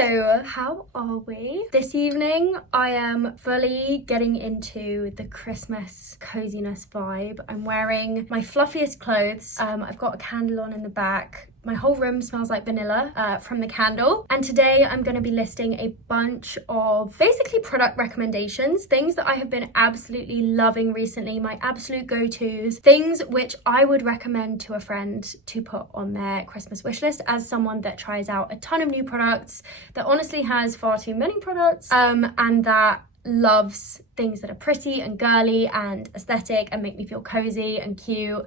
Hello, how are we? This evening I am fully getting into the Christmas coziness vibe. I'm wearing my fluffiest clothes. I've got a candle on in the back. My whole room smells like vanilla from the candle. And today I'm going to be listing a bunch of basically product recommendations, things that I have been absolutely loving recently, my absolute go-tos, things which I would recommend to a friend to put on their Christmas wish list as someone that tries out a ton of new products, that honestly has far too many products, and that loves things that are pretty and girly and aesthetic and make me feel cozy and cute.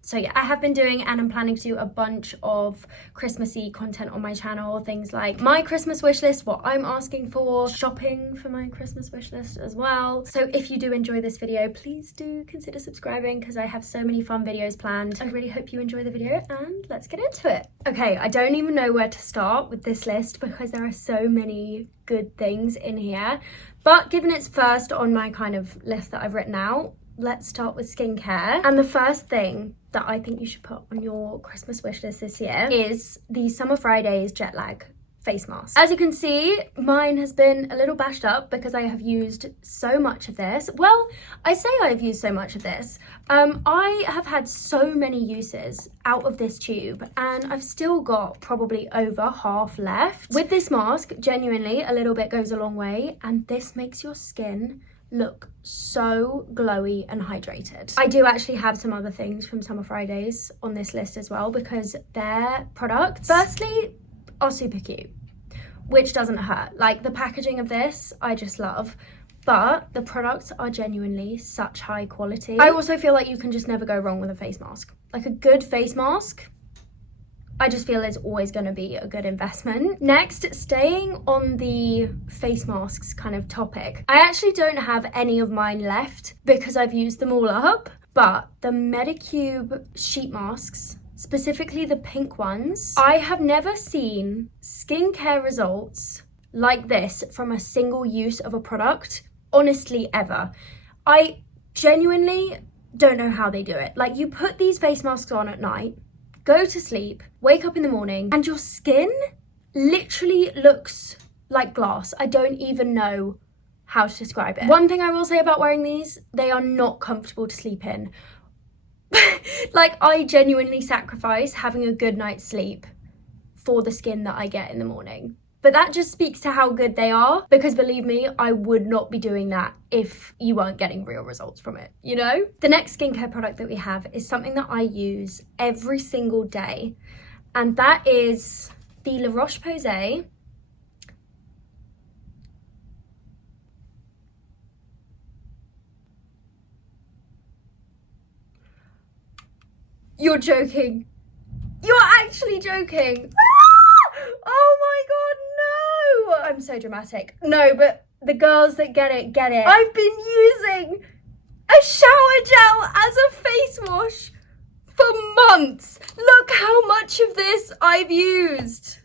So yeah, I have been doing and I'm planning to do a bunch of Christmassy content on my channel. Things like my Christmas wish list, what I'm asking for, shopping for my Christmas wish list as well. So if you do enjoy this video, please do consider subscribing because I have so many fun videos planned. I really hope you enjoy the video and let's get into it. Okay, I don't even know where to start with this list because there are so many good things in here. But given it's first on my kind of list that I've written out, let's start with skincare. And the first thing that I think you should put on your Christmas wish list this year is the Summer Fridays Jet Lag face mask. As you can see, mine has been a little bashed up because I have used so much of this. Well, I say I've used so much of this. I have had so many uses out of this tube and I've still got probably over half left. With this mask, genuinely, a little bit goes a long way and this makes your skin look so glowy and hydrated. I do actually have some other things from Summer Fridays on this list as well because their products, firstly, are super cute, which doesn't hurt. Like the packaging of this, I just love, but the products are genuinely such high quality. I also feel like you can just never go wrong with a face mask. Like a good face mask, I just feel it's always going to be a good investment. Next, staying on the face masks kind of topic, I actually don't have any of mine left because I've used them all up, but the Medicube sheet masks, specifically the pink ones, I have never seen skincare results like this from a single use of a product, honestly, ever. I genuinely don't know how they do it. Like you put these face masks on at night, go to sleep, wake up in the morning, and your skin literally looks like glass. I don't even know how to describe it. One thing I will say about wearing these, they are not comfortable to sleep in. Like I genuinely sacrifice having a good night's sleep for the skin that I get in the morning. But that just speaks to how good they are, because believe me, I would not be doing that if you weren't getting real results from it, you know? The next skincare product that we have is something that I use every single day, and that is the La Roche-Posay You're joking. You're actually joking. Oh my god, no! I'm so dramatic. No, but the girls that get it, get it. I've been using a shower gel as a face wash for months. Look how much of this I've used.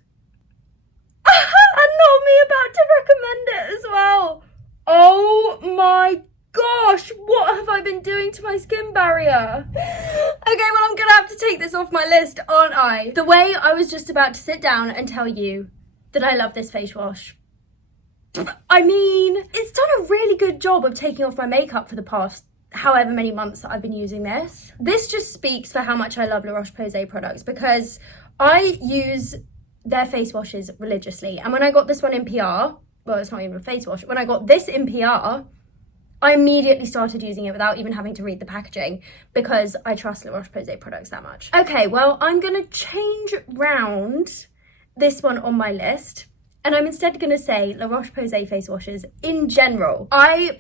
And not me about to recommend it as well. Oh my gosh, what have I been doing to my skin barrier? Okay, well, I'm gonna have to take this off my list, aren't I? The way I was just about to sit down and tell you that I love this face wash. I mean, it's done a really good job of taking off my makeup for the past however many months that I've been using this. This just speaks for how much I love La Roche-Posay products because I use their face washes religiously. And when I got this one in PR, well, it's not even a face wash. When I got this in PR, I immediately started using it without even having to read the packaging because I trust La Roche-Posay products that much. Okay, well, I'm gonna change round this one on my list and I'm instead gonna say La Roche-Posay face washes in general. I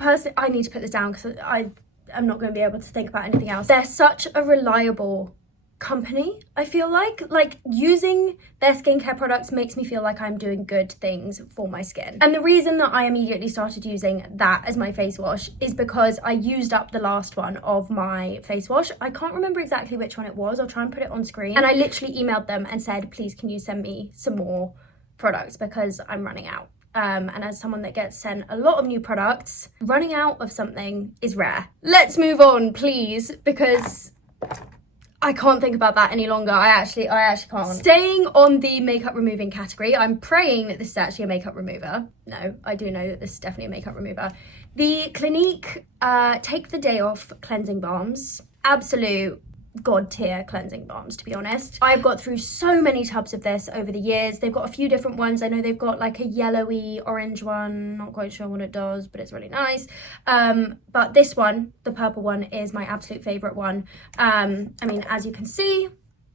need to put this down because I'm not gonna be able to think about anything else. They're such a reliable company, I feel like using their skincare products makes me feel like I'm doing good things for my skin. And the reason that I immediately started using that as my face wash is because I used up the last one of my face wash. I can't remember exactly which one it was. I'll try and put it on screen. And I literally emailed them and said, please, can you send me some more products because I'm running out. And as someone that gets sent a lot of new products, running out of something is rare. Let's move on, please, because I can't think about that any longer. I actually can't. Staying on the makeup removing category, I'm praying that this is actually a makeup remover. No, I do know that this is definitely a makeup remover. The Clinique Take the Day Off Cleansing Balms. Absolute god tier cleansing balms, to be honest. I've got through so many tubs of this over the years. They've got a few different ones. I know they've got like a yellowy orange one, not quite sure what it does, but it's really nice. But this one, the purple one, is my absolute favorite one. I mean, as you can see,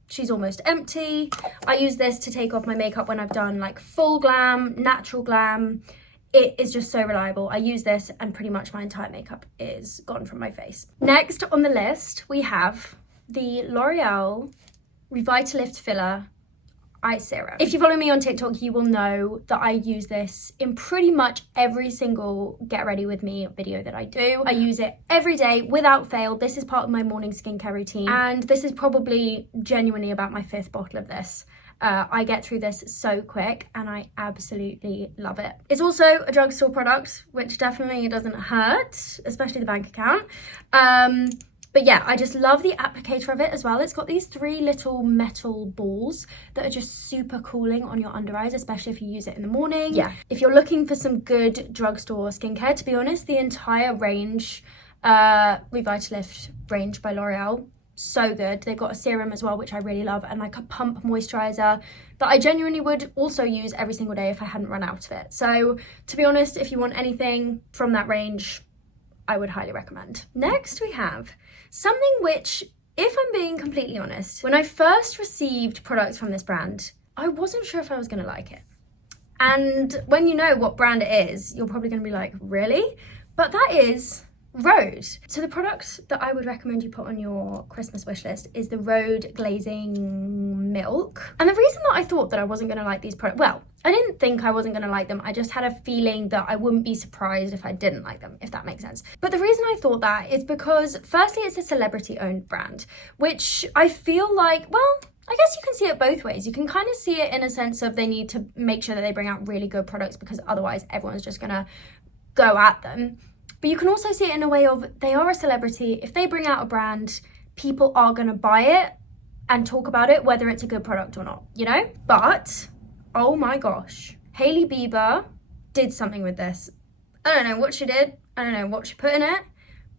she's almost empty. I use this to take off my makeup when I've done like full glam, natural glam. It is just so reliable. I use this and pretty much my entire makeup is gone from my face. Next on the list, we have the L'Oreal Revitalift Filler Eye Serum. If you follow me on TikTok, you will know that I use this in pretty much every single Get Ready With Me video that I do. I use it every day without fail. This is part of my morning skincare routine, and this is probably genuinely about my 5th bottle of this. I get through this so quick and I absolutely love it. It's also a drugstore product, which definitely doesn't hurt, especially the bank account. But yeah, I just love the applicator of it as well. It's got these 3 little metal balls that are just super cooling on your under eyes, especially if you use it in the morning. Yeah, if you're looking for some good drugstore skincare, to be honest, the entire range, Revitalift range by L'Oreal, so good. They've got a serum as well, which I really love, and like a pump moisturizer that I genuinely would also use every single day if I hadn't run out of it. So to be honest, if you want anything from that range, I would highly recommend. Next we have something which, if I'm being completely honest, when I first received products from this brand, I wasn't sure if I was going to like it. And when you know what brand it is, you're probably going to be like, really? But that is Rhode. So the product that I would recommend you put on your Christmas wish list is the Rhode Glazing Milk. And the reason that I thought that I wasn't going to like these products, well, I didn't think I wasn't going to like them. I just had a feeling that I wouldn't be surprised if I didn't like them, if that makes sense. But the reason I thought that is because, firstly, it's a celebrity-owned brand, which I feel like, well, I guess you can see it both ways. You can kind of see it in a sense of they need to make sure that they bring out really good products because otherwise everyone's just going to go at them. But you can also see it in a way of they are a celebrity. If they bring out a brand, people are going to buy it and talk about it, whether it's a good product or not, you know? But, oh my gosh, Hailey Bieber did something with this. I don't know what she did. I don't know what she put in it,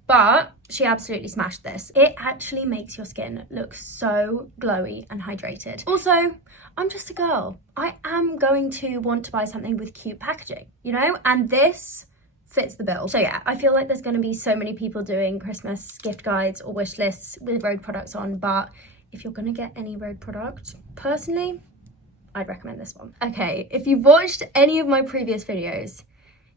but she absolutely smashed this. It actually makes your skin look so glowy and hydrated. Also, I'm just a girl. I am going to want to buy something with cute packaging, you know? And this fits the bill. So yeah, I feel like there's going to be so many people doing Christmas gift guides or wish lists with Rhode products on, but if you're going to get any Rhode product, personally, I'd recommend this one. Okay, if you've watched any of my previous videos,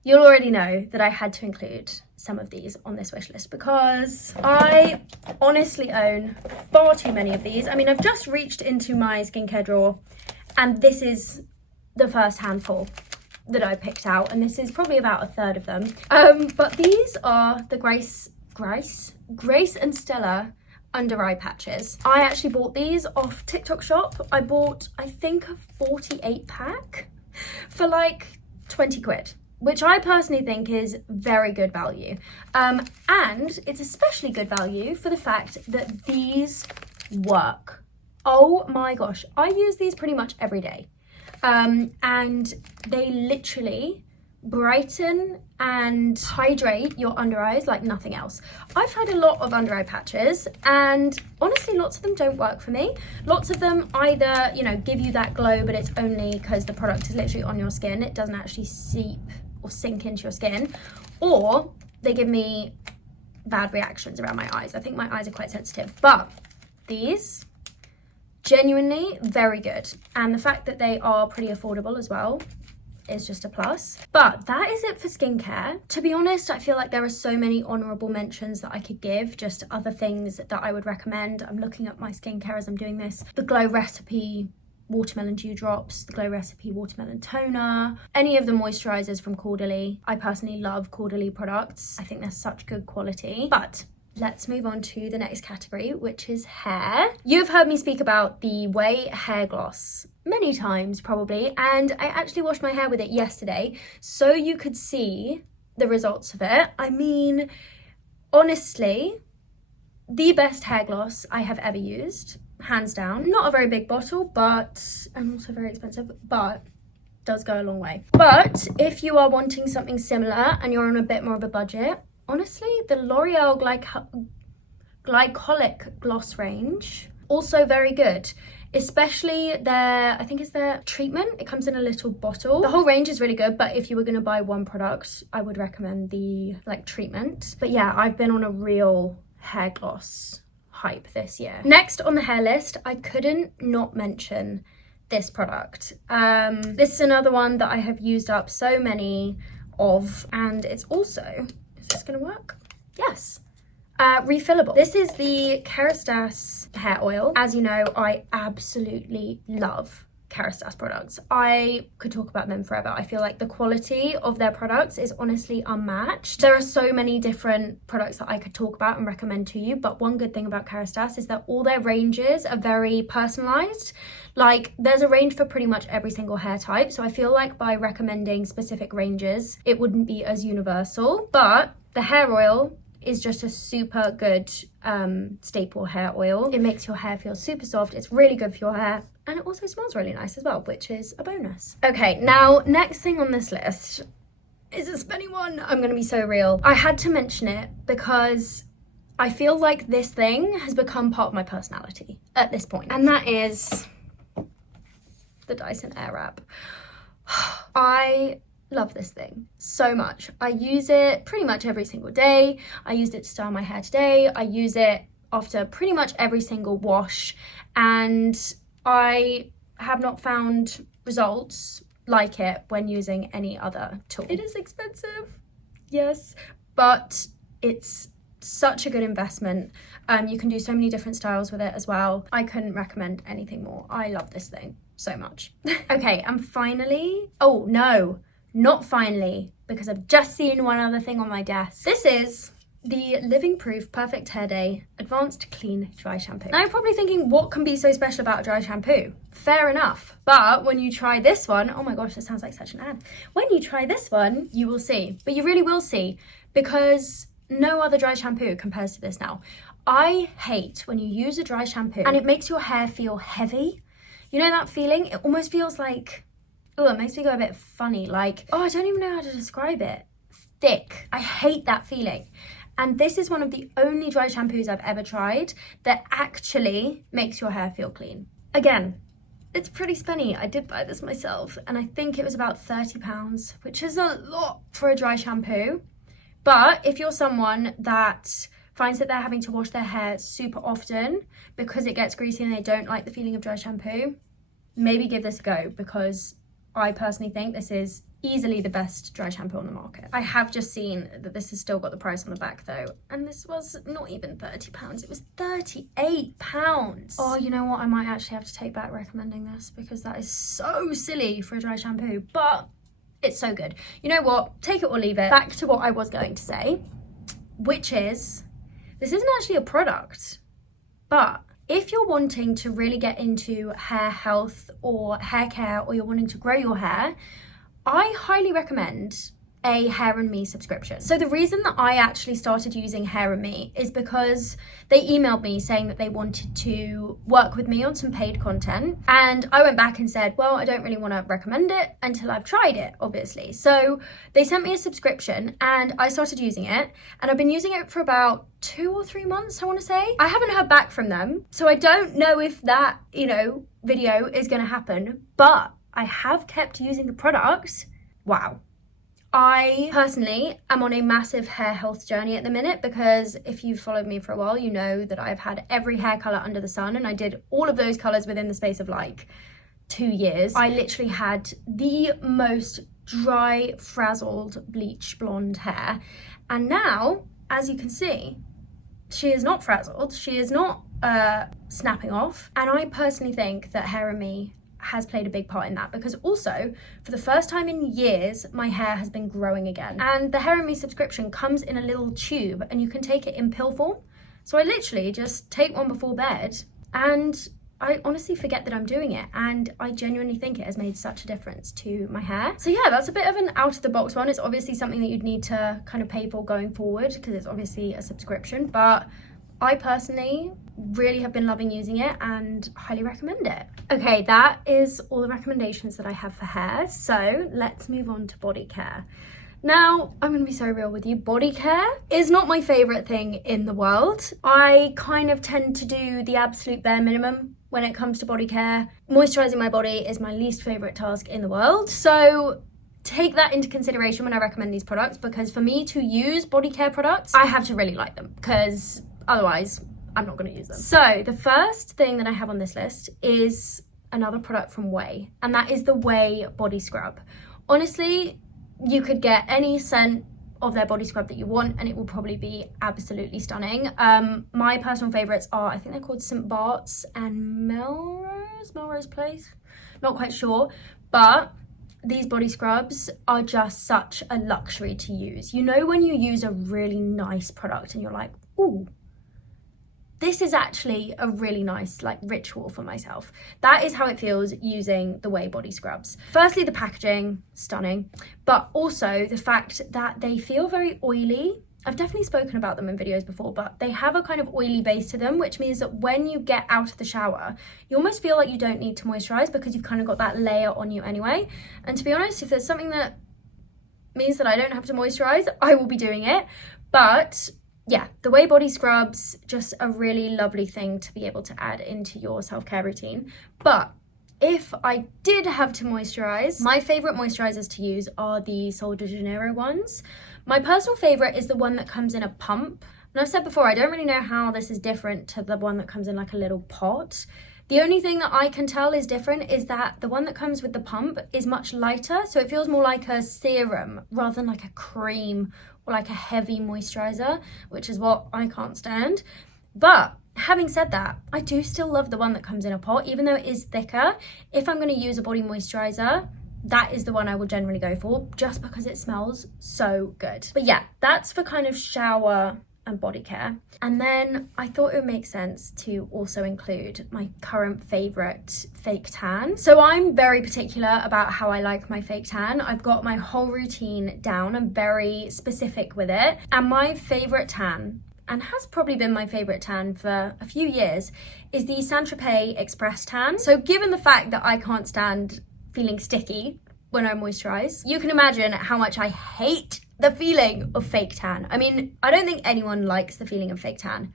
you'll already know that I had to include some of these on this wish list because I honestly own far too many of these. I mean, I've just reached into my skincare drawer and this is the first handful that I picked out, and this is probably about a third of them. But these are the Grace and Stella under eye patches. I actually bought these off TikTok shop. I bought, I think, a 48 pack for like 20 quid, which I personally think is very good value. And it's especially good value for the fact that these work. Oh my gosh, I use these pretty much every day. And they literally brighten and hydrate your under eyes like nothing else. I've tried a lot of under eye patches and honestly lots of them don't work for me. Lots of them either, you know, give you that glow, but it's only because the product is literally on your skin. It doesn't actually seep or sink into your skin, or they give me bad reactions around my eyes. I think my eyes are quite sensitive, but these, genuinely very good, and the fact that they are pretty affordable as well is just a plus. But that is it for skincare. To be honest, I feel like there are so many honorable mentions that I could give, just other things that I would recommend. I'm looking at my skincare as I'm doing this. The Glow Recipe Watermelon Dew Drops, the Glow Recipe Watermelon Toner, any of the moisturizers from Caudalie. I personally love Caudalie products. I think they're such good quality. But let's move on to the next category, which is hair. You've heard me speak about the Way hair gloss many times probably, and I actually washed my hair with it yesterday so you could see the results of it. I mean, honestly, the best hair gloss I have ever used, hands down. Not a very big bottle, but, and also very expensive, but does go a long way. But if you are wanting something similar and you're on a bit more of a budget, honestly, the L'Oreal Glycolic Gloss range, also very good. Especially their, I think it's their treatment. It comes in a little bottle. The whole range is really good, but if you were gonna buy one product, I would recommend the treatment. But yeah, I've been on a real hair gloss hype this year. Next on the hair list, I couldn't not mention this product. This is another one that I have used up so many of, and it's also, is this gonna work? Yes. Refillable. This is the Kerastase hair oil. As you know, I absolutely love Kerastase products. I could talk about them forever. I feel like the quality of their products is honestly unmatched. There are so many different products that I could talk about and recommend to you, but one good thing about Kerastase is that all their ranges are very personalized. Like, there's a range for pretty much every single hair type, so I feel like by recommending specific ranges, it wouldn't be as universal. But the hair oil is just a super good staple hair oil. It makes your hair feel super soft. It's really good for your hair, and it also smells really nice as well, which is a bonus. Okay, now next thing on this list is a spinny one. I'm gonna be so real. I had to mention it because I feel like this thing has become part of my personality at this point, and that is the Dyson Airwrap. I love this thing so much. I use it pretty much every single day. I used it to style my hair today. I use it after pretty much every single wash, and I have not found results like it when using any other tool. It is expensive, yes, but it's such a good investment. You can do so many different styles with it as well. I couldn't recommend anything more. I love this thing so much. Okay, and finally, oh no, not finally, because I've just seen one other thing on my desk. This is the Living Proof Perfect Hair Day Advanced Clean Dry Shampoo. Now you're probably thinking, what can be so special about a dry shampoo? Fair enough. But when you try this one, oh my gosh, this sounds like such an ad. When you try this one, you will see. But you really will see, because no other dry shampoo compares to this now. I hate when you use a dry shampoo and it makes your hair feel heavy. You know that feeling? It almost feels like, oh, it makes me go a bit funny. Like, oh, I don't even know how to describe it. Thick. I hate that feeling. And this is one of the only dry shampoos I've ever tried that actually makes your hair feel clean. Again, it's pretty spenny. I did buy this myself, and I think it was about £30, which is a lot for a dry shampoo. But if you're someone that finds that they're having to wash their hair super often because it gets greasy and they don't like the feeling of dry shampoo, maybe give this a go, because I personally think this is easily the best dry shampoo on the market. I have just seen that this has still got the price on the back though, and this was not even £30, it was £38. Oh, you know what? I might actually have to take back recommending this, because that is so silly for a dry shampoo, but it's so good. You know what? Take it or leave it. Back to what I was going to say, which is, this isn't actually a product, but if you're wanting to really get into hair health or hair care, or you're wanting to grow your hair, I highly recommend a Hair and Me subscription. So the reason that I actually started using Hair and Me is because they emailed me saying that they wanted to work with me on some paid content, and I went back and said, well, I don't really want to recommend it until I've tried it, obviously. So they sent me a subscription and I started using it, and I've been using it for about 2 or 3 months, I want to say. I haven't heard back from them, so I don't know if that, video is going to happen, but I have kept using the product. Wow. I personally am on a massive hair health journey at the minute, because if you've followed me for a while, you know that I've had every hair colour under the sun, and I did all of those colours within the space of like 2 years. I literally had the most dry, frazzled, bleach blonde hair, and now, as you can see, she is not frazzled, she is not snapping off, and I personally think that Hair and Me has played a big part in that, because also for the first time in years my hair has been growing again, and the Hair and Me subscription comes in a little tube and you can take it in pill form. So I literally just take one before bed, and I honestly forget that I'm doing it, and I genuinely think it has made such a difference to my hair. So yeah, that's a bit of an out of the box one. It's obviously something that you'd need to kind of pay for going forward, because it's obviously a subscription, but I personally really have been loving using it and highly recommend it. Okay, that is all the recommendations that I have for hair. So let's move on to body care. Now, I'm gonna be so real with you. Body care is not my favorite thing in the world. I kind of tend to do the absolute bare minimum when it comes to body care. Moisturizing my body is my least favorite task in the world. So take that into consideration when I recommend these products, because for me to use body care products, I have to really like them, because otherwise I'm not going to use them. So the first thing that I have on this list is another product from Way, and that is the Way body scrub. Honestly, you could get any scent of their body scrub that you want and it will probably be absolutely stunning. My personal favorites are, I think they're called St. Bart's and Melrose Place, not quite sure, but these body scrubs are just such a luxury to use. You know, when you use a really nice product and you're like, ooh, this is actually a really nice like ritual for myself. That is how it feels using the Way body scrubs. Firstly, the packaging, stunning, but also the fact that they feel very oily. I've definitely spoken about them in videos before, but they have a kind of oily base to them, which means that when you get out of the shower, you almost feel like you don't need to moisturize because you've kind of got that layer on you anyway. And to be honest, if there's something that means that I don't have to moisturize, I will be doing it. But yeah, the Way body scrubs, just a really lovely thing to be able to add into your self-care routine. But if I did have to moisturize, my favorite moisturizers to use are the Sol de Janeiro ones. My personal favorite is the one that comes in a pump. And I've said before, I don't really know how this is different to the one that comes in like a little pot. The only thing that I can tell is different is that the one that comes with the pump is much lighter. So it feels more like a serum rather than like a cream or like a heavy moisturizer, which is what I can't stand. But having said that, I do still love the one that comes in a pot, even though it is thicker. If I'm going to use a body moisturizer, that is the one I will generally go for, just because it smells so good. But yeah, that's for kind of shower and body care. And then I thought it would make sense to also include my current favorite fake tan. So I'm very particular about how I like my fake tan. I've got my whole routine down. I'm very specific with it. And my favorite tan, and has probably been my favorite tan for a few years, is the Saint-Tropez Express Tan. So given the fact that I can't stand feeling sticky when I moisturize, you can imagine how much I hate the feeling of fake tan. I mean, I don't think anyone likes the feeling of fake tan,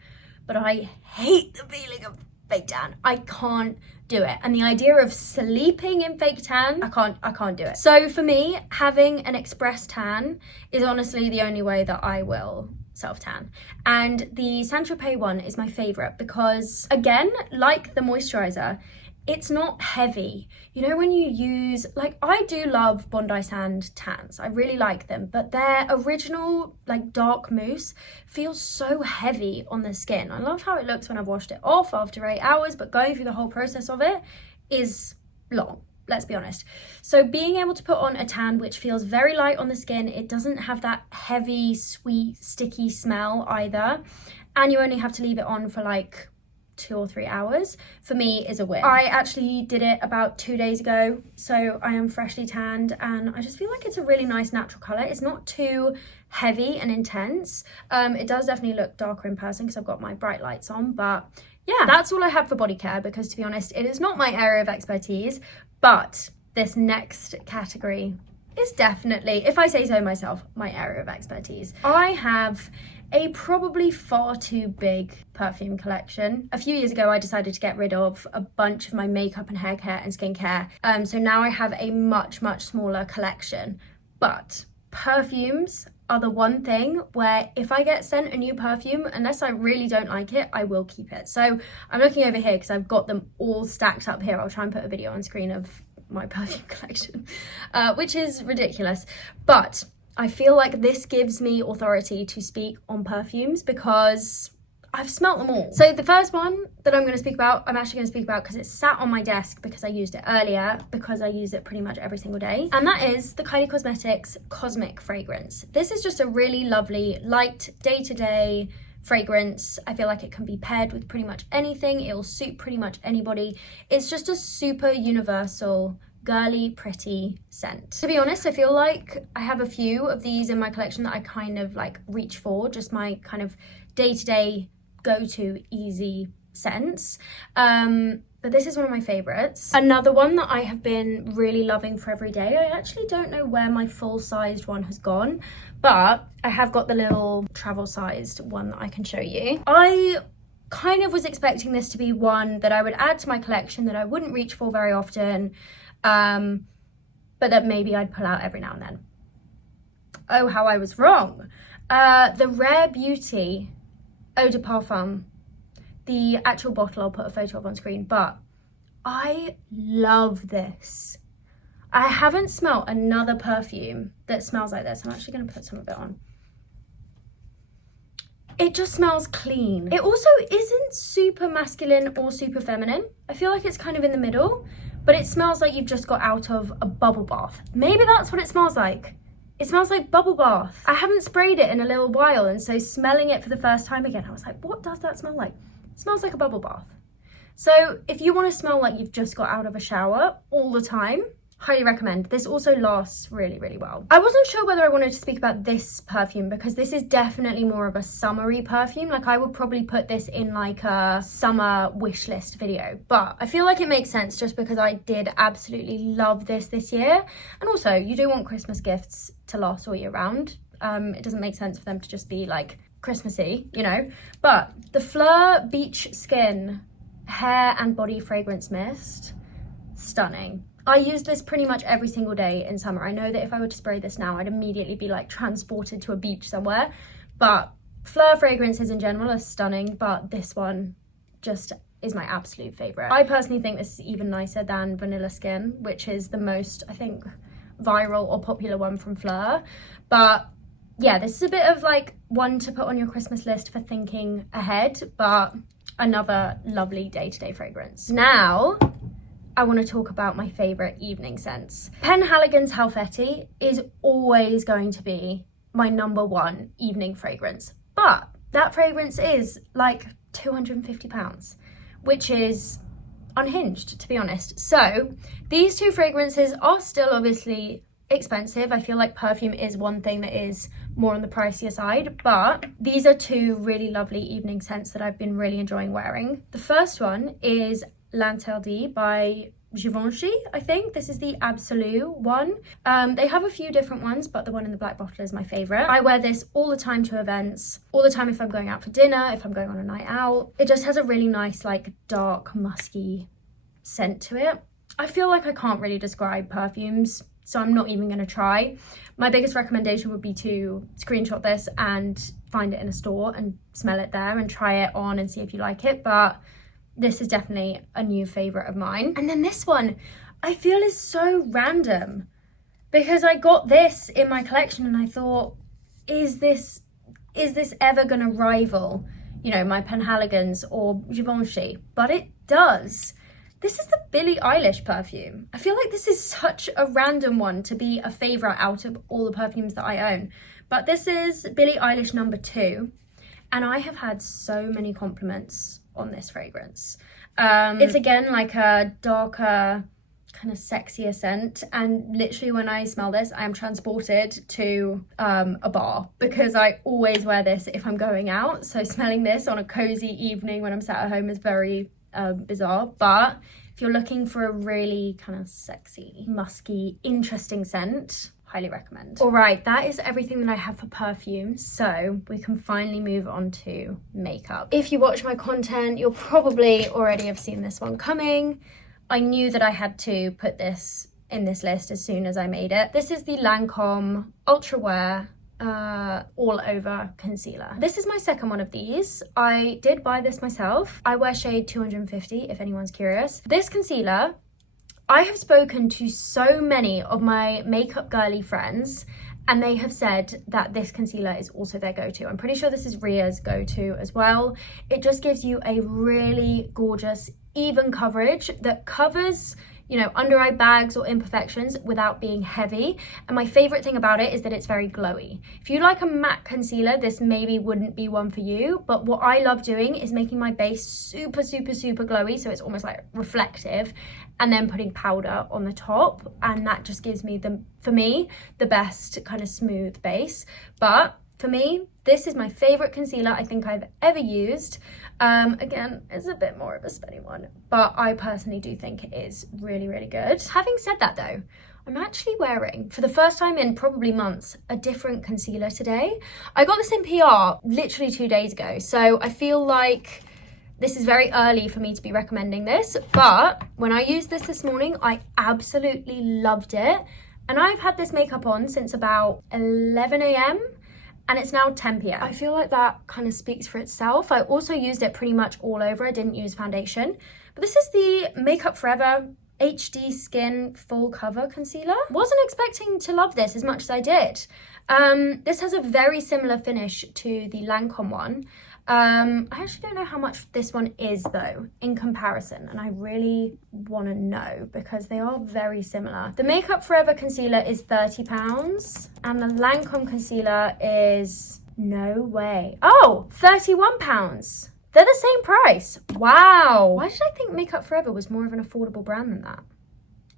but I hate the feeling of fake tan. I can't do it. And the idea of sleeping in fake tan, I can't do it. So for me, having an express tan is honestly the only way that I will self-tan. And the Saint-Tropez one is my favorite because, again, like the moisturizer, it's not heavy. You know, when you use, like, I do love Bondi Sand tans. I really like them, but their original, like, dark mousse feels so heavy on the skin. I love how it looks when I've washed it off after 8 hours, but going through the whole process of it is long. Let's be honest. So being able to put on a tan which feels very light on the skin, it doesn't have that heavy, sweet, sticky smell either, and you only have to leave it on for like 2 or 3 hours, for me is a win. I actually did it about 2 days ago, so I am freshly tanned and I just feel like it's a really nice natural colour. It's not too heavy and intense. It does definitely look darker in person because I've got my bright lights on, but yeah, that's all I have for body care because, to be honest, it is not my area of expertise. But this next category is definitely, if I say so myself, my area of expertise. I have a probably far too big perfume collection. A few years ago, I decided to get rid of a bunch of my makeup and hair care and skincare. So now I have a much, much smaller collection. But perfumes are the one thing where if I get sent a new perfume, unless I really don't like it, I will keep it. So I'm looking over here because I've got them all stacked up here. I'll try and put a video on screen of my perfume collection, which is ridiculous. But I feel like this gives me authority to speak on perfumes because I've smelt them all. So the first one that I'm actually going to speak about because it's sat on my desk because I used it earlier, because I use it pretty much every single day. And that is the Kylie Cosmetics Cosmic Fragrance. This is just a really lovely, light, day-to-day fragrance. I feel like it can be paired with pretty much anything. It will suit pretty much anybody. It's just a super universal, girly, pretty scent. To be honest, I feel like I have a few of these in my collection that I kind of like reach for, just my kind of day-to-day go-to easy scents. But this is one of my favorites. Another one that I have been really loving for every day. I actually don't know where my full-sized one has gone, but I have got the little travel-sized one that I can show you. I kind of was expecting this to be one that I would add to my collection, that I wouldn't reach for very often, but that maybe I'd pull out every now and then. Oh, how I was wrong. The Rare Beauty Eau de Parfum. The actual bottle I'll put a photo of on screen, but I love this. I haven't smelled another perfume that smells like this. I'm actually going to put some of it on. It just smells clean. It also isn't super masculine or super feminine. I feel like it's kind of in the middle, but it smells like you've just got out of a bubble bath. Maybe that's what it smells like. It smells like bubble bath. I haven't sprayed it in a little while, and so smelling it for the first time again, I was like, what does that smell like? It smells like a bubble bath. So if you want to smell like you've just got out of a shower all the time, highly recommend. This also lasts really, really well. I wasn't sure whether I wanted to speak about this perfume because this is definitely more of a summery perfume. Like, I would probably put this in like a summer wish list video, but I feel like it makes sense just because I did absolutely love this year. And also, you do want Christmas gifts to last all year round. It doesn't make sense for them to just be like Christmassy, you know. But the Fleur Beach Skin Hair and Body Fragrance Mist, stunning. I use this pretty much every single day in summer. I know that if I were to spray this now, I'd immediately be like transported to a beach somewhere. But Fleur fragrances in general are stunning, but this one just is my absolute favorite. I personally think this is even nicer than Vanilla Skin, which is the most, I think, viral or popular one from Fleur. But yeah, this is a bit of like one to put on your Christmas list for thinking ahead, but another lovely day-to-day fragrance. Now, I want to talk about my favourite evening scents. Penhaligon's Halfeti is always going to be my #1 evening fragrance, but that fragrance is like £250, which is unhinged, to be honest. So these two fragrances are still obviously expensive. I feel like perfume is one thing that is more on the pricier side, but these are two really lovely evening scents that I've been really enjoying wearing. The first one is L'Interdit by Givenchy, I think. This is the Absolu one. They have a few different ones, but the one in the black bottle is my favorite. I wear this all the time to events, all the time if I'm going out for dinner, if I'm going on a night out. It just has a really nice, like, dark, musky scent to it. I feel like I can't really describe perfumes, so I'm not even going to try. My biggest recommendation would be to screenshot this and find it in a store and smell it there and try it on and see if you like it, but this is definitely a new favorite of mine. And then this one, I feel is so random because I got this in my collection and I thought, is this ever gonna rival, you know, my Penhaligons or Givenchy? But it does. This is the Billie Eilish perfume. I feel like this is such a random one to be a favorite out of all the perfumes that I own. But this is Billie Eilish #2, and I have had so many compliments on this fragrance. It's again like a darker, kind of sexier scent, and literally when I smell this I am transported to a bar because I always wear this if I'm going out. So smelling this on a cozy evening when I'm sat at home is very bizarre, but if you're looking for a really kind of sexy, musky, interesting scent, highly recommend. All right, that is everything that I have for perfume, so we can finally move on to makeup. If you watch my content, you'll probably already have seen this one coming. I knew that I had to put this in this list as soon as I made it. This is the Lancome Ultra Wear all over concealer. This is my second one of these. I did buy this myself. I wear shade 250 if anyone's curious. This concealer, I have spoken to so many of my makeup girly friends and they have said that this concealer is also their go-to. I'm pretty sure this is Ria's go-to as well. It just gives you a really gorgeous, even coverage that covers, you know, under eye bags or imperfections without being heavy. And my favorite thing about it is that it's very glowy. If you like a matte concealer, this maybe wouldn't be one for you, but what I love doing is making my base super, super, super glowy, so it's almost like reflective, and then putting powder on the top, and that just gives me, for me, the best kind of smooth base. But For me, this is my favorite concealer I think I've ever used. Again, it's a bit more of a spenny one, but I personally do think it is really, really good. Having said that though, I'm actually wearing, for the first time in probably months, a different concealer today. I got this in PR literally 2 days ago, so I feel like this is very early for me to be recommending this, but when I used this morning, I absolutely loved it. And I've had this makeup on since about 11 a.m. and it's now 10 p.m. I feel like that kind of speaks for itself. I also used it pretty much all over. I didn't use foundation, but this is the Makeup Forever HD Skin Full Cover Concealer. Wasn't expecting to love this as much as I did. This has a very similar finish to the Lancome one. I actually don't know how much this one is though in comparison, and I really want to know because they are very similar. The Makeup Forever concealer is £30 and the Lancome concealer is, no way, oh, £31. They're the same price. Wow. Why did I think Makeup Forever was more of an affordable brand than that?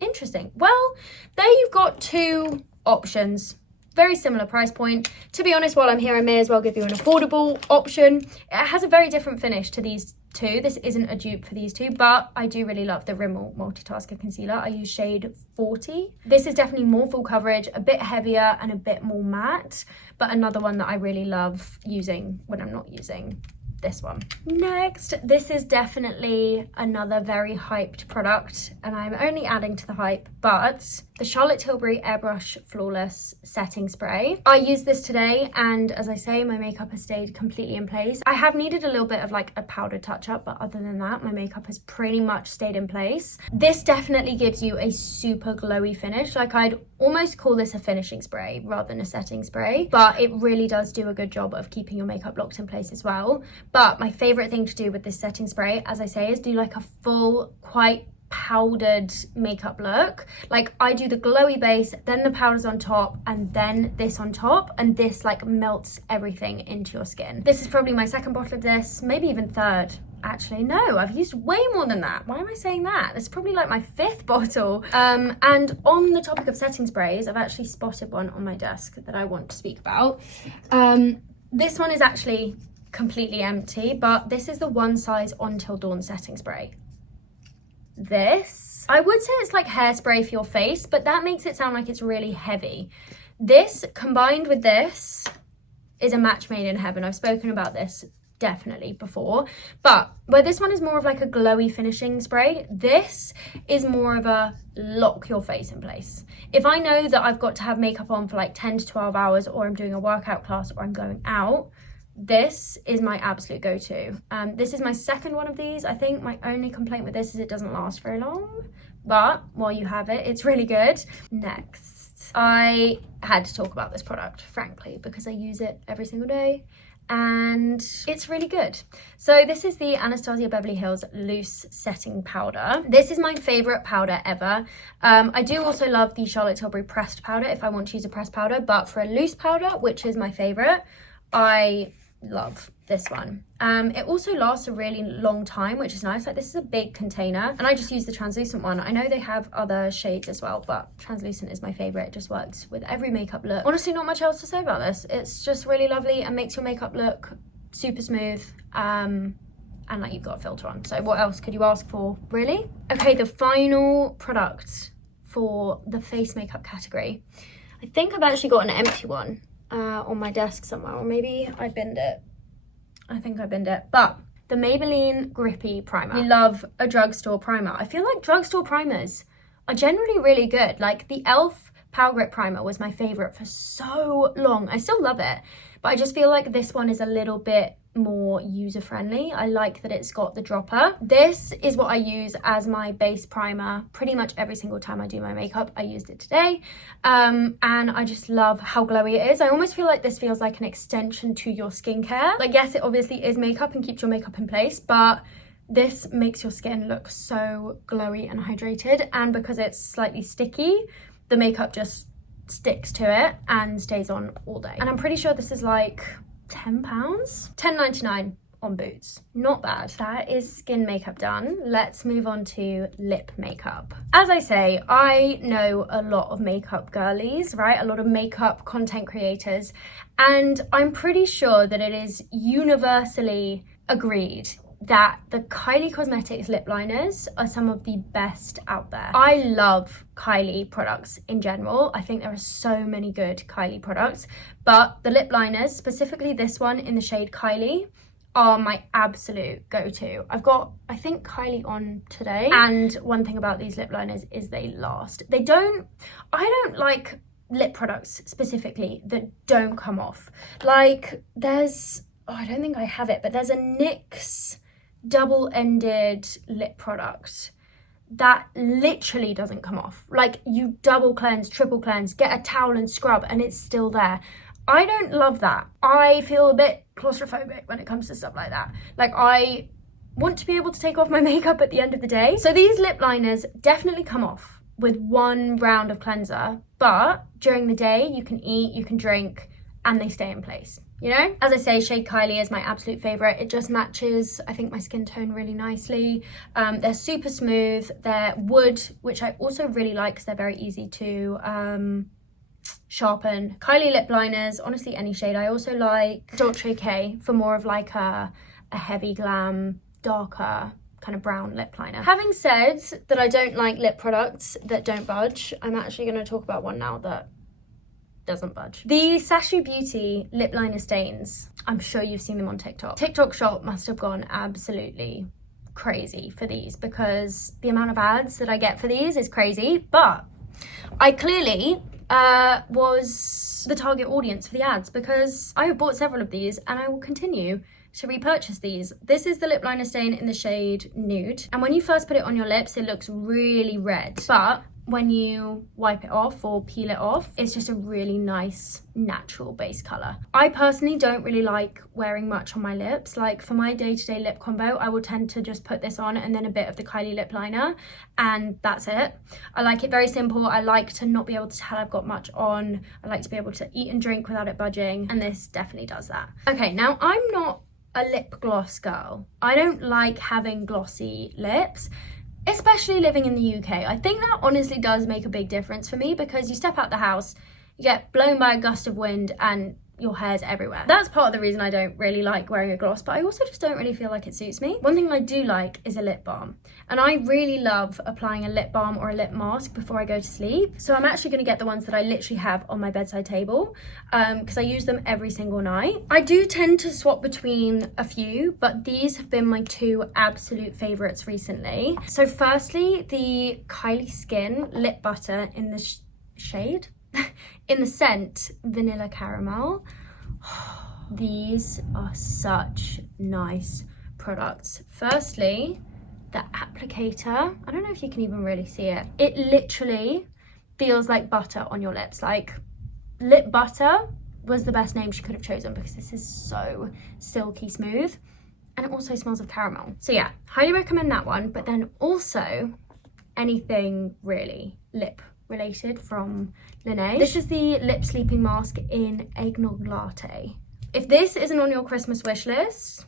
Interesting. Well, there you've got two options. Very similar price point. To be honest, while I'm here, I may as well give you an affordable option. It has a very different finish to these two. This isn't a dupe for these two, but I do really love the Rimmel Multitasker Concealer. I use shade 40. This is definitely more full coverage, a bit heavier and a bit more matte, but another one that I really love using when I'm not using this one. Next, this is definitely another very hyped product, and I'm only adding to the hype, but the Charlotte Tilbury Airbrush Flawless Setting Spray. I used this today, and as I say, my makeup has stayed completely in place. I have needed a little bit of like a powder touch up, but other than that, my makeup has pretty much stayed in place. This definitely gives you a super glowy finish. Like, I'd almost call this a finishing spray rather than a setting spray, but it really does do a good job of keeping your makeup locked in place as well. But my favorite thing to do with this setting spray, as I say, is do like a full, quite powdered makeup look. Like, I do the glowy base, then the powders on top, and then this on top, and this like melts everything into your skin. This is probably my second bottle of this, maybe even third. Actually, no, I've used way more than that. Why am I saying that? This is probably like my fifth bottle. And on the topic of setting sprays, I've actually spotted one on my desk that I want to speak about. This one is actually completely empty, but this is the One Size On Till Dawn setting spray. This, I would say it's like hairspray for your face, but that makes it sound like it's really heavy. This combined with this is a match made in heaven. I've spoken about this definitely before, but where this one is more of like a glowy finishing spray, this is more of a lock your face in place. If I know that I've got to have makeup on for like 10 to 12 hours, or I'm doing a workout class, or I'm going out, this is my absolute go-to. This is my second one of these. I think my only complaint with this is it doesn't last very long, but while you have it, it's really good. Next, I had to talk about this product, frankly, because I use it every single day and it's really good. So this is the Anastasia Beverly Hills Loose Setting Powder. This is my favorite powder ever. I do also love the Charlotte Tilbury pressed powder if I want to use a pressed powder, but for a loose powder, which is my favorite, I love this one. It also lasts a really long time, which is nice. Like, this is a big container, and I just use the translucent one. I know they have other shades as well, but translucent is my favorite. It just works with every makeup look. Honestly, not much else to say about this. It's just really lovely and makes your makeup look super smooth, and like you've got a filter on. So what else could you ask for, really? Okay, the final product for the face makeup category. I think I've actually got an empty one on my desk somewhere, or maybe I binned it. I think I binned it, but the Maybelline Grippy Primer. We love a drugstore primer. I feel like drugstore primers are generally really good. Like, the e.l.f. Power Grip Primer was my favorite for so long. I still love it, but I just feel like this one is a little bit more user-friendly. I like that it's got the dropper. This is what I use as my base primer pretty much every single time I do my makeup. I used it today, and I just love how glowy it is. I almost feel like this feels like an extension to your skincare. Like, yes, it obviously is makeup and keeps your makeup in place, but this makes your skin look so glowy and hydrated, and because it's slightly sticky, the makeup just sticks to it and stays on all day. And I'm pretty sure this is like £10, £10.99 on boots. Not bad. That is skin makeup done. Let's move on to lip makeup. As I say, I know a lot of makeup girlies, right? A lot of makeup content creators, and I'm pretty sure that it is universally agreed that the Kylie Cosmetics lip liners are some of the best out there. I love Kylie products in general. I think there are so many good Kylie products, but the lip liners, specifically this one in the shade Kylie, are my absolute go-to. I've got, I think, Kylie on today, and one thing about these lip liners is they last. I don't like lip products specifically that don't come off. Like there's, I don't think I have it, but there's a NYX double-ended lip product that literally doesn't come off. Like you double cleanse, triple cleanse, get a towel and scrub, and it's still there. I don't love that. I feel a bit claustrophobic when it comes to stuff like that. Like I want to be able to take off my makeup at the end of the day. So these lip liners definitely come off with one round of cleanser, but during the day you can eat, you can drink, and they stay in place. You know, as I say, shade Kylie is my absolute favorite. It just matches, I think, my skin tone really nicely. They're super smooth. They're wood, which I also really like because they're very easy to sharpen. Kylie lip liners, honestly, any shade. I also like Dolce K for more of like a heavy glam, darker kind of brown lip liner. Having said that I don't like lip products that don't budge, I'm actually going to talk about one now that doesn't budge. The Sashi Beauty lip liner stains. I'm sure you've seen them on TikTok. TikTok shop must have gone absolutely crazy for these because the amount of ads that I get for these is crazy, but I clearly was the target audience for the ads because I have bought several of these and I will continue to repurchase these. This is the lip liner stain in the shade Nude, and when you first put it on your lips it looks really red, but when you wipe it off or peel it off, it's just a really nice natural base color. I personally don't really like wearing much on my lips. Like for my day-to-day lip combo, I will tend to just put this on and then a bit of the Kylie lip liner, and that's it. I like it very simple. I like to not be able to tell I've got much on. I like to be able to eat and drink without it budging, and this definitely does that. Okay, now I'm not a lip gloss girl. I don't like having glossy lips, especially living in the UK. I think that honestly does make a big difference for me because you step out the house, you get blown by a gust of wind and your hair's everywhere. That's part of the reason I don't really like wearing a gloss, but I also just don't really feel like it suits me. One thing I do like is a lip balm, and I really love applying a lip balm or a lip mask before I go to sleep. So I'm actually going to get the ones that I literally have on my bedside table because I use them every single night. I do tend to swap between a few, but these have been my two absolute favorites recently. So firstly, the Kylie Skin lip butter in the shade in the scent Vanilla Caramel. These are such nice products. Firstly, the applicator, I don't know if you can even really see it. It literally feels like butter on your lips. Like lip butter was the best name she could have chosen because this is so silky smooth, and it also smells of caramel. So yeah, highly recommend that one. But then also anything really lip related from Laneige. This is the lip sleeping mask in Eggnog Latte. If this isn't on your Christmas wish list,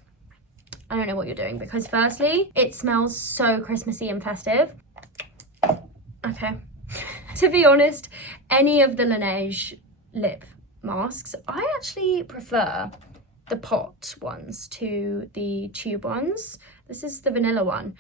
I don't know what you're doing, because firstly, it smells so Christmassy and festive. Okay. To be honest, any of the Laneige lip masks, I actually prefer the pot ones to the tube ones. This is the vanilla one.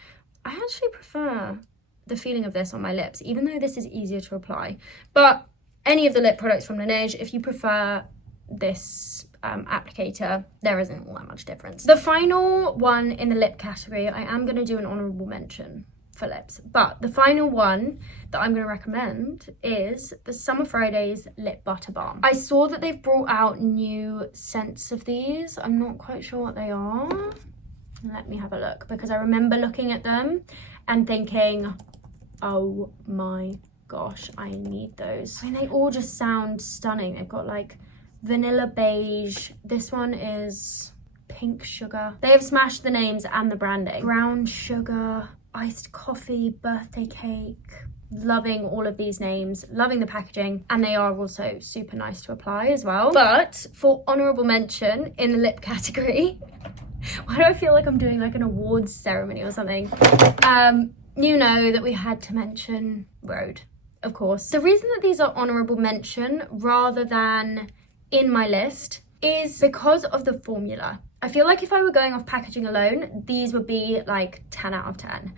I actually prefer the feeling of this on my lips, even though this is easier to apply. But any of the lip products from Laneige, if you prefer this applicator, there isn't all that much difference. The final one in the lip category, I am going to do an honourable mention for lips, but the final one that I'm going to recommend is the Summer Fridays Lip Butter Balm. I saw that they've brought out new scents of these. I'm not quite sure what they are. Let me have a look, because I remember looking at them and thinking, oh my gosh, I need those. I mean, they all just sound stunning. They've got like vanilla beige. This one is pink sugar. They have smashed the names and the branding. Brown sugar, iced coffee, birthday cake. Loving all of these names, loving the packaging, and they are also super nice to apply as well. But for honourable mention in the lip category, Why do I feel like I'm doing like an awards ceremony or something? You know that we had to mention Rhode, of course. The reason that these are honourable mention rather than in my list is because of the formula. I feel like if I were going off packaging alone, these would be like 10 out of 10.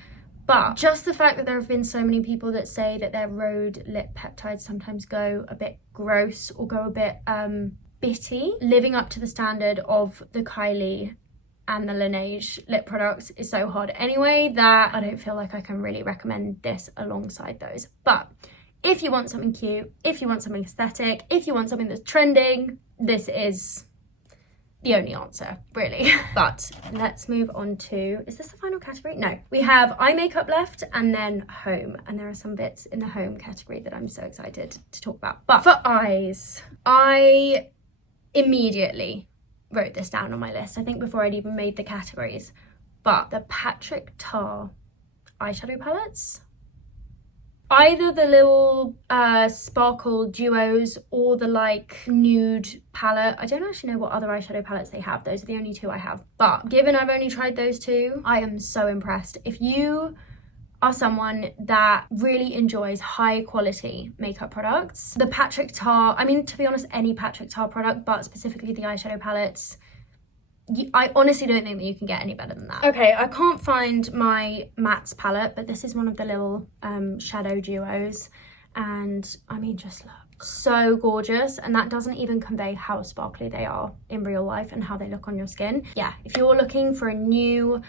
But just the fact that there have been so many people that say that their Rhode lip peptides sometimes go a bit gross or go a bit bitty, living up to the standard of the Kylie and the Laneige lip products is so hard anyway that I don't feel like I can really recommend this alongside those. But if you want something cute, if you want something aesthetic, if you want something that's trending, this is the only answer, really. But let's move on to, is this the final category? No. We have eye makeup left and then home. And there are some bits in the home category that I'm so excited to talk about. But for eyes, I immediately wrote this down on my list, I think before I'd even made the categories. But the Patrick Tar eyeshadow palettes, either the little sparkle duos or the like nude palette. I don't actually know what other eyeshadow palettes they have. Those are the only two I have. But given I've only tried those two, I am so impressed. If you are someone that really enjoys high quality makeup products, the Patrick Tar, I mean, to be honest, any Patrick Tar product, but specifically the eyeshadow palettes, I honestly don't think that you can get any better than that. Okay, I can't find my mattes palette, but this is one of the little shadow duos, and I mean, just look so gorgeous, and that doesn't even convey how sparkly they are in real life and how they look on your skin. Yeah, if you're looking for a new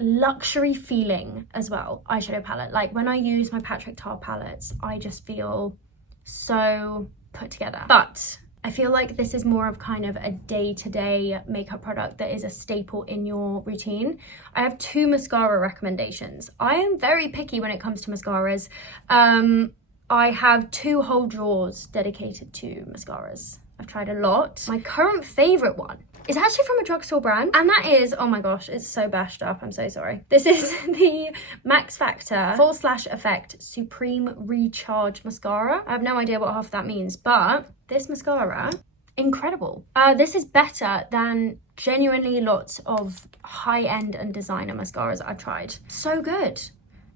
luxury feeling as well eyeshadow palette, like when I use my Patrick Tar palettes, I just feel so put together. But I feel like this is more of kind of a day-to-day makeup product that is a staple in your routine. I have two mascara recommendations. I am very picky when it comes to mascaras. I have two whole drawers dedicated to mascaras. I've tried a lot. My current favourite one is actually from a drugstore brand, and that is, oh my gosh, it's so bashed up, I'm so sorry. This is the Max Factor Full Slash Effect Supreme Recharge Mascara. I have no idea what half of that means, but this mascara, incredible. This is better than genuinely lots of high-end and designer mascaras I've tried. So good.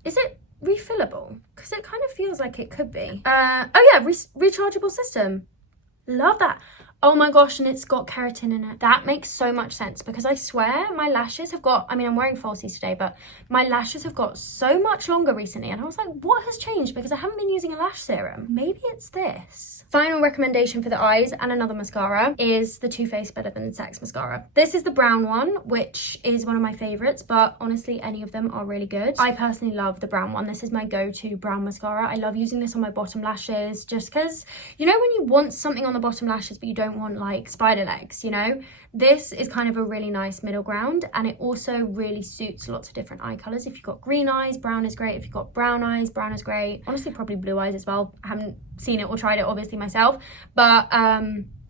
Is it refillable? Because it kind of feels like it could be. Oh yeah, rechargeable system. Love that. Oh my gosh, and it's got keratin in it. That makes so much sense, because I swear my lashes have got, I mean, I'm wearing falsies today, but my lashes have got so much longer recently, and I was like, what has changed? Because I haven't been using a lash serum. Maybe it's this. Final recommendation for the eyes and another mascara is the Too Faced Better Than Sex mascara. This is the brown one, which is one of my favorites, but honestly, any of them are really good. I personally love the brown one. This is my go-to brown mascara. I love using this on my bottom lashes, just because, you know, when you want something on the bottom lashes, but you don't want like spider legs, you know, this is kind of a really nice middle ground, and it also really suits lots of different eye colors. If you've got green eyes, brown is great. If you've got brown eyes, brown is great. Honestly, probably blue eyes as well. I haven't seen it or tried it obviously myself, but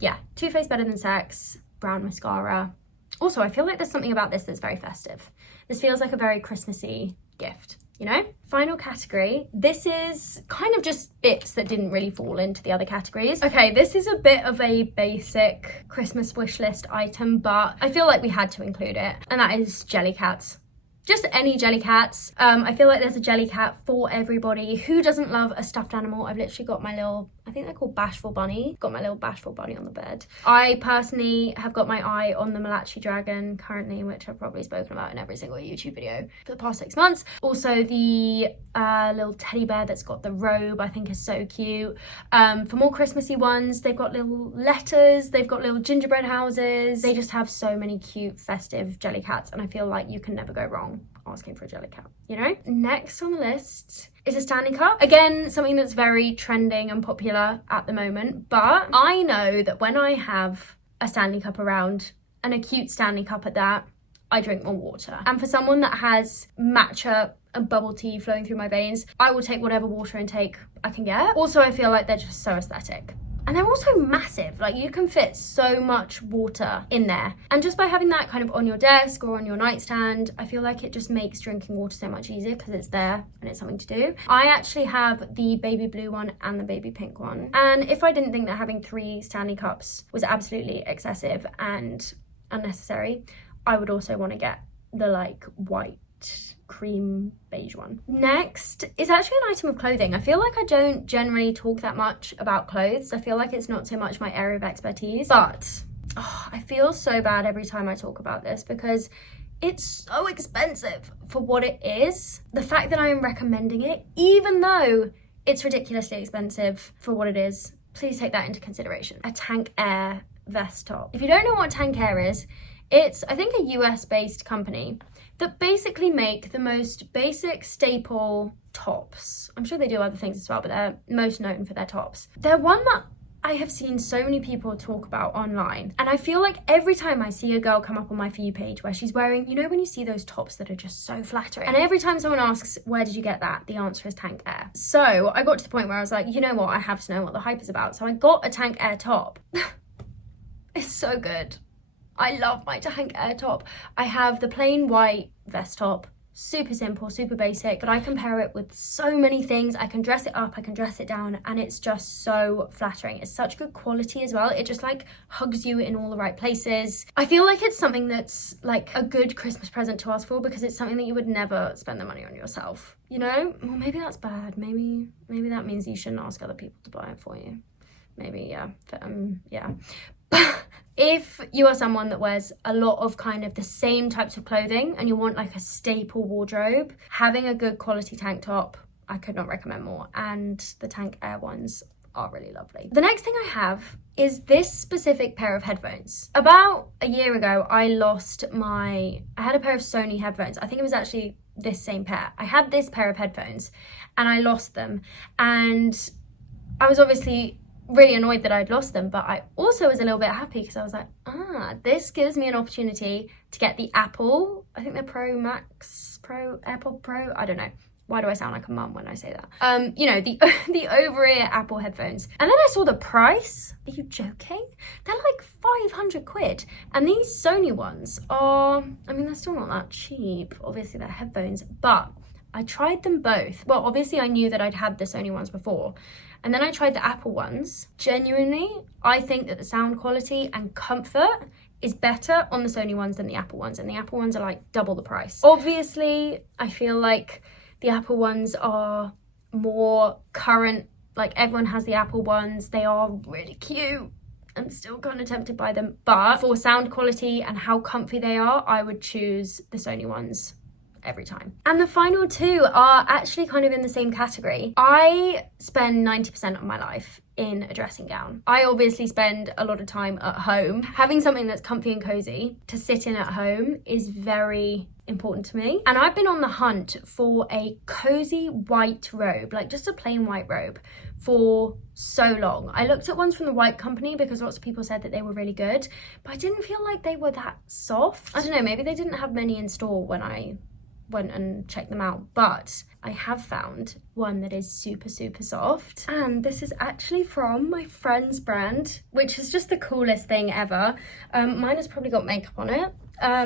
yeah, Too Faced Better Than Sex brown mascara. Also, I feel like there's something about this that's very festive. This feels like a very Christmassy gift, you know? Final category. This is kind of just bits that didn't really fall into the other categories. Okay, this is a bit of a basic Christmas wish list item, but I feel like we had to include it, and that is jelly cats. Just any jelly cats. I feel like there's a jelly cat for everybody. Who doesn't love a stuffed animal? I've literally got my little, I think they're called Bashful Bunny. Got my little Bashful Bunny on the bed. I personally have got my eye on the Malachi Dragon currently, which I've probably spoken about in every single YouTube video for the past 6 months. Also the little teddy bear that's got the robe, I think is so cute. For more Christmassy ones, they've got little letters, they've got little gingerbread houses. They just have so many cute festive jelly cats, and I feel like you can never go wrong asking for a jelly cat, you know? Next on the list is a standing cup. Again, something that's very trending and popular at the moment, but I know that when I have a standing cup around, and a cute standing cup at that, I drink more water. And for someone that has matcha and bubble tea flowing through my veins, I will take whatever water intake I can get. Also, I feel like they're just so aesthetic. And they're also massive, like you can fit so much water in there. And just by having that kind of on your desk or on your nightstand, I feel like it just makes drinking water so much easier because it's there and it's something to do. I actually have the baby blue one and the baby pink one. And if I didn't think that having 3 standing cups was absolutely excessive and unnecessary, I would also want to get the like white cream beige one. Next is actually an item of clothing. I feel like I don't generally talk that much about clothes. I feel like it's not so much my area of expertise, but I feel so bad every time I talk about this because it's so expensive for what it is. The fact that I am recommending it, even though it's ridiculously expensive for what it is, please take that into consideration. A Tank Air vest top. If you don't know what Tank Air is, it's, I think, a US based company that basically make the most basic staple tops. I'm sure they do other things as well, but they're most known for their tops. They're one that I have seen so many people talk about online, and I feel like every time I see a girl come up on my For You page where she's wearing, you know, when you see those tops that are just so flattering, and every time someone asks, where did you get that? The answer is Tank Air. So I got to the point where I was like, you know what, I have to know what the hype is about. So I got a Tank Air top. It's so good. I love my Tank Air top. I have the plain white vest top, super simple, super basic, but I can pair it with so many things. I can dress it up, I can dress it down, and it's just so flattering. It's such good quality as well. It just like hugs you in all the right places. I feel like it's something that's like a good Christmas present to ask for because it's something that you would never spend the money on yourself, you know? Well, maybe that's bad. Maybe that means you shouldn't ask other people to buy it for you. Maybe, yeah. If you are someone that wears a lot of kind of the same types of clothing and you want like a staple wardrobe, having a good quality tank top, I could not recommend more. And the Tank Air ones are really lovely. The next thing I have is this specific pair of headphones. About a year ago, I had a pair of Sony headphones. I think it was actually this same pair. I had this pair of headphones and I lost them. And I was obviously really annoyed that I'd lost them, but I also was a little bit happy because I was like, this gives me an opportunity to get the Apple, I think they're AirPod Pro, I don't know. Why do I sound like a mum when I say that? You know, the over-ear Apple headphones. And then I saw the price. Are you joking? They're like 500 quid. And these Sony ones are, I mean, they're still not that cheap. Obviously, they're headphones, but I tried them both. Well, obviously, I knew that I'd had the Sony ones before. And then I tried the Apple ones. Genuinely, I think that the sound quality and comfort is better on the Sony ones than the Apple ones. And the Apple ones are like double the price. Obviously, I feel like the Apple ones are more current. Like everyone has the Apple ones. They are really cute. I'm still kind of tempted by them. But for sound quality and how comfy they are, I would choose the Sony ones every time. And the final two are actually kind of in the same category. I spend 90% of my life in a dressing gown. I obviously spend a lot of time at home. Having something that's comfy and cozy to sit in at home is very important to me. And I've been on the hunt for a cozy white robe, like just a plain white robe, for so long. I looked at ones from the White Company because lots of people said that they were really good, but I didn't feel like they were that soft. I don't know, maybe they didn't have many in store when I went and checked them out, but I have found one that is super soft, and this is actually from my friend's brand, which is just the coolest thing ever. Mine has probably got makeup on it,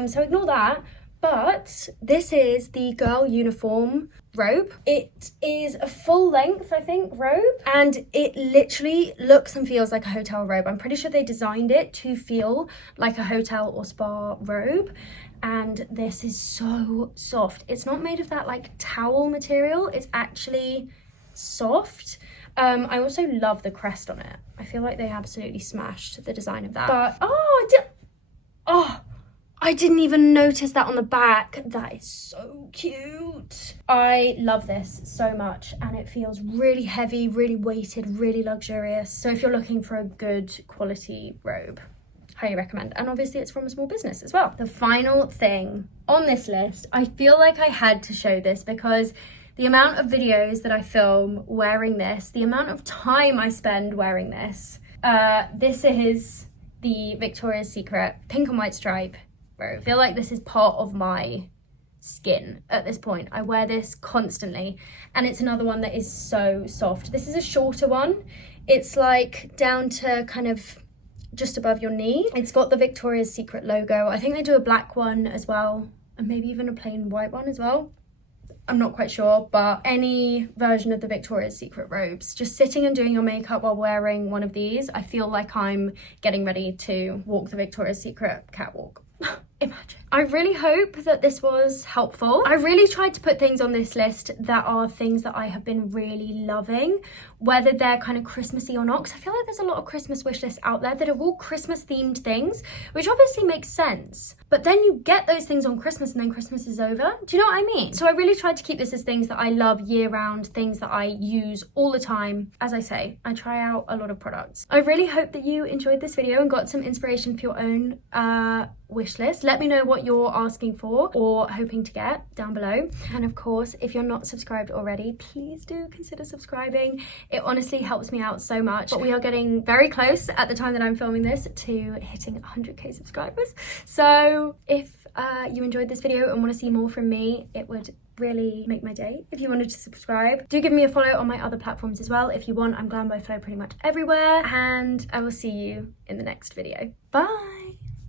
so ignore that. But this is the girl uniform robe. It is a full length, I think, robe, and it literally looks and feels like a hotel robe. I'm pretty sure they designed it to feel like a hotel or spa robe. And this is so soft. It's not made of that like towel material. It's actually soft. I also love the crest on it. I feel like they absolutely smashed the design of that. But I didn't even notice that on the back. That is so cute. I love this so much, and it feels really heavy, really weighted, really luxurious. So if you're looking for a good quality robe, highly recommend. And obviously it's from a small business as well. The final thing on this list, I feel like I had to show this because the amount of videos that I film wearing this, the amount of time I spend wearing this, this is the Victoria's Secret pink and white stripe robe. I feel like this is part of my skin at this point. I wear this constantly, and it's another one that is so soft. This is a shorter one. It's like down to kind of just above your knee. It's got the Victoria's Secret logo. I think they do a black one as well, and maybe even a plain white one as well. I'm not quite sure, but any version of the Victoria's Secret robes, just sitting and doing your makeup while wearing one of these, I feel like I'm getting ready to walk the Victoria's Secret catwalk. Imagine. I really hope that this was helpful. I really tried to put things on this list that are things that I have been really loving, whether they're kind of Christmassy or not, because I feel like there's a lot of Christmas wish lists out there that are all Christmas themed things, which obviously makes sense. But then you get those things on Christmas and then Christmas is over. Do you know what I mean? So I really tried to keep this as things that I love year round, things that I use all the time. As I say, I try out a lot of products. I really hope that you enjoyed this video and got some inspiration for your own wish list. Let me know what you're asking for or hoping to get down below. And of course, if you're not subscribed already, please do consider subscribing. It honestly helps me out so much. But we are getting very close at the time that I'm filming this to hitting 100k subscribers. So if you enjoyed this video and want to see more from me, it would really make my day if you wanted to subscribe. Do give me a follow on my other platforms as well if you want. I'm Glam by Flo pretty much everywhere, and I will see you in the next video. Bye.